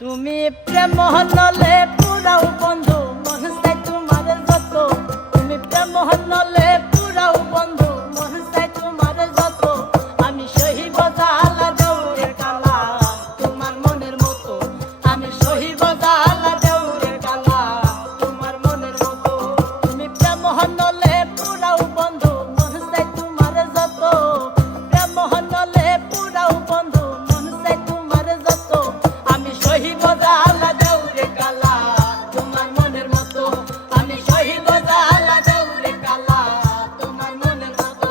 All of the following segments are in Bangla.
তুমি প্রেম হলে পুরাও বন্ধু মন চাই তোমার যত, তুমি প্রেম হলে পুরাও বন্ধু মন চাই তোমার যত, আমি সহিব জালা দেউরে কালা তোমার মনের মতো, আমি সহিব জালা দেউরে কালা তোমার মনের মতো। তুমি প্রেম হলে পুরাও বন্ধু মন চাই তোমার যত, প্রেম হলে পুরাও বন্ধু মন চাই তোমার যত, আমি সহিব জালা দেউরে কালা তোমার মনের মতো, আমি সহিব জালা দেউরে কালা তোমার মনের মতো।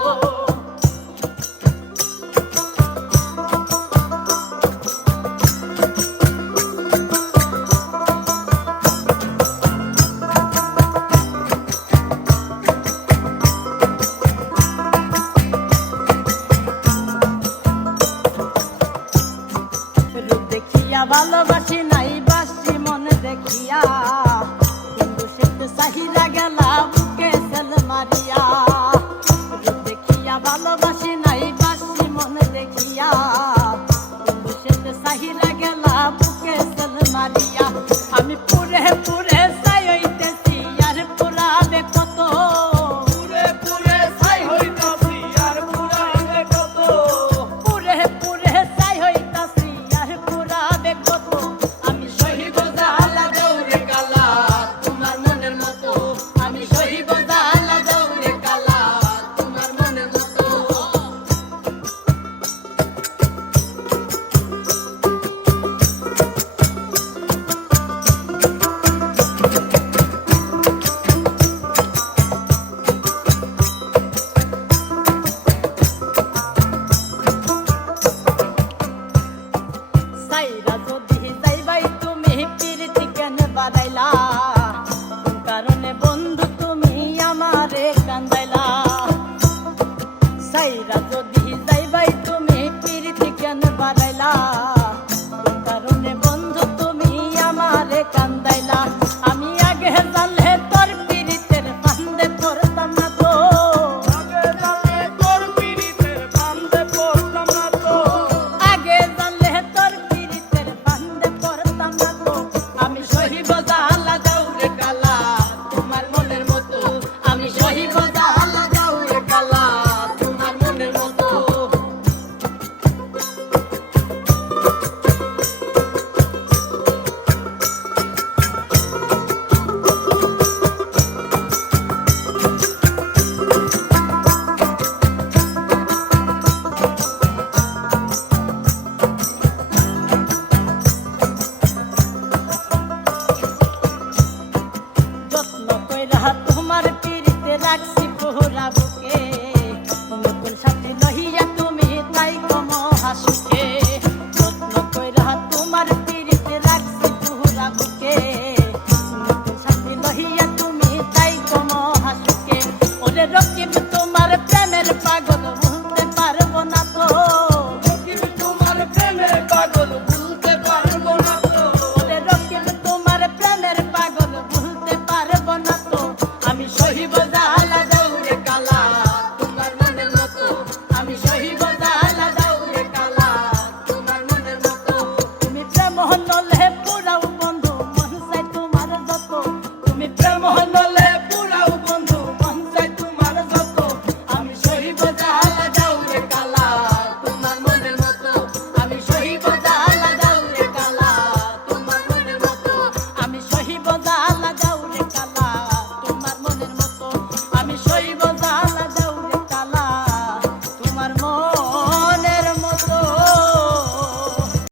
রূপ দেখিয়া ভালোবাসি নাই বাসি মনে দেখিয়া, কিন্তু সেতে চাহিরা গেলা বুকে সেল মারিয়া। রূপ দেখিয়া ভালোবাসি নাই বাসি মনে দেখিয়া, কিন্তু সেতে চাহিরা গেলা বুকে সেল মারিয়া। আমি পুরে পুরে চাই হইতেছি আর পুরাবে কত, পুরে পুরে চাই হইতাছি আর পুরাবে কত, পুরে পুরে চাই হইতাছি আর পুরাবে কত, আমি সহিব জালা দেউরে কালা তোমার মনের মতো, আমি সহিব জালা দেউরে কালা তোমার মনের মতো। সাইরা যদি যাইবাই তুমি পিরিতি কেন বাড়াইলা,